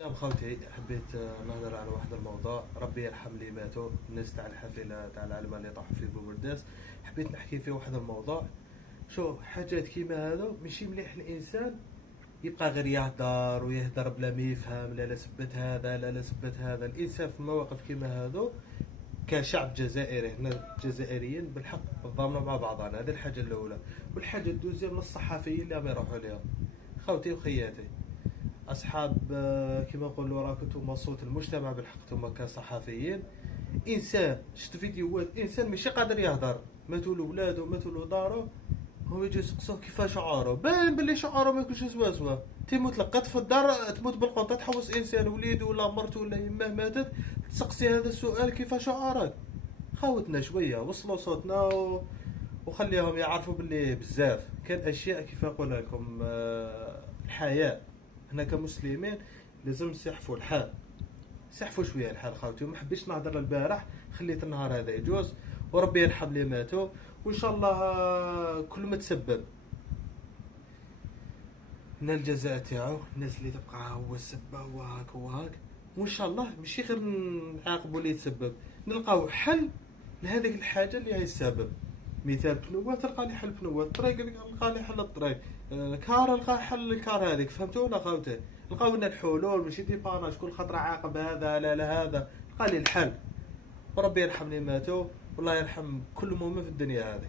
نعم خوتي، حبيت نهضر على واحد الموضوع. ربي يرحم اللي ماتوا، الناس تاع الحافله تاع العلماء اللي طاحوا في بوبرداس. حبيت نحكي في واحد الموضوع. شو حاجات كيما هادو ماشي مليح الانسان يبقى غير يهدر ويهدر بلا ما يفهم، لا لا سبت هذا لا لا سبت هذا. الانسان في المواقف كيما هادو كشعب جزائري، هنا جزائريين بالحق نظامنا مع بعضنا، هذه الحاجه الاولى. والحاجه الدوزيام للصحفيين اللي ما يروحوا لها. خوتي وخياتي، اصحاب كما نقولوا راكم نتوما صوت المجتمع بالحق، نتوما كصحفيين. انسان شفت فيديوهات انسان ماشي قادر يهضر، ماتوا له ولادو ماتوا له دارو، هو يجي يسقسوه كيف شعاره، باين باللي شعاره ما يكونش سوا. تيموت لقات في الدار، تموت بالقنطه، تحوس انسان وليد ولا مرته ولا يماه ماتت، تسقسي هذا السؤال كيف شعارك. خاوتنا شويه، وصلوا صوتنا وخليهم يعرفوا باللي بزاف كان اشياء كيف نقول لكم. الحياه هنا كمسلمين لازم نسحفوا الحال، سحفوا شويه الحال خاوتي. وما حبيتش نهضر البارح، خليت النهار هذا يجوز. وربي يرحم اللي ماتوا، وان شاء الله كل ما تسبب من الجزاء تاعو. الناس اللي تبقى هو السبه هو هاك وهاك، وان شاء الله ماشي غير نعاقبوا اللي يتسبب، نلقاو حل لهذيك الحاجه اللي هي السبب. مثال بنوة تلقى لي حل بنوة، الطريق نلقى لي حل الطريق، كار نلقى حل الكار هذيك. فهمتوا ولا خاوتي؟ لقاو لنا الحلول، ماشي ديبانا شكون خطره عاقب هذا لا لا هذا، لقى لي الحل. وربي يرحم اللي ماتوا، والله يرحم كل مؤمن في الدنيا هذه.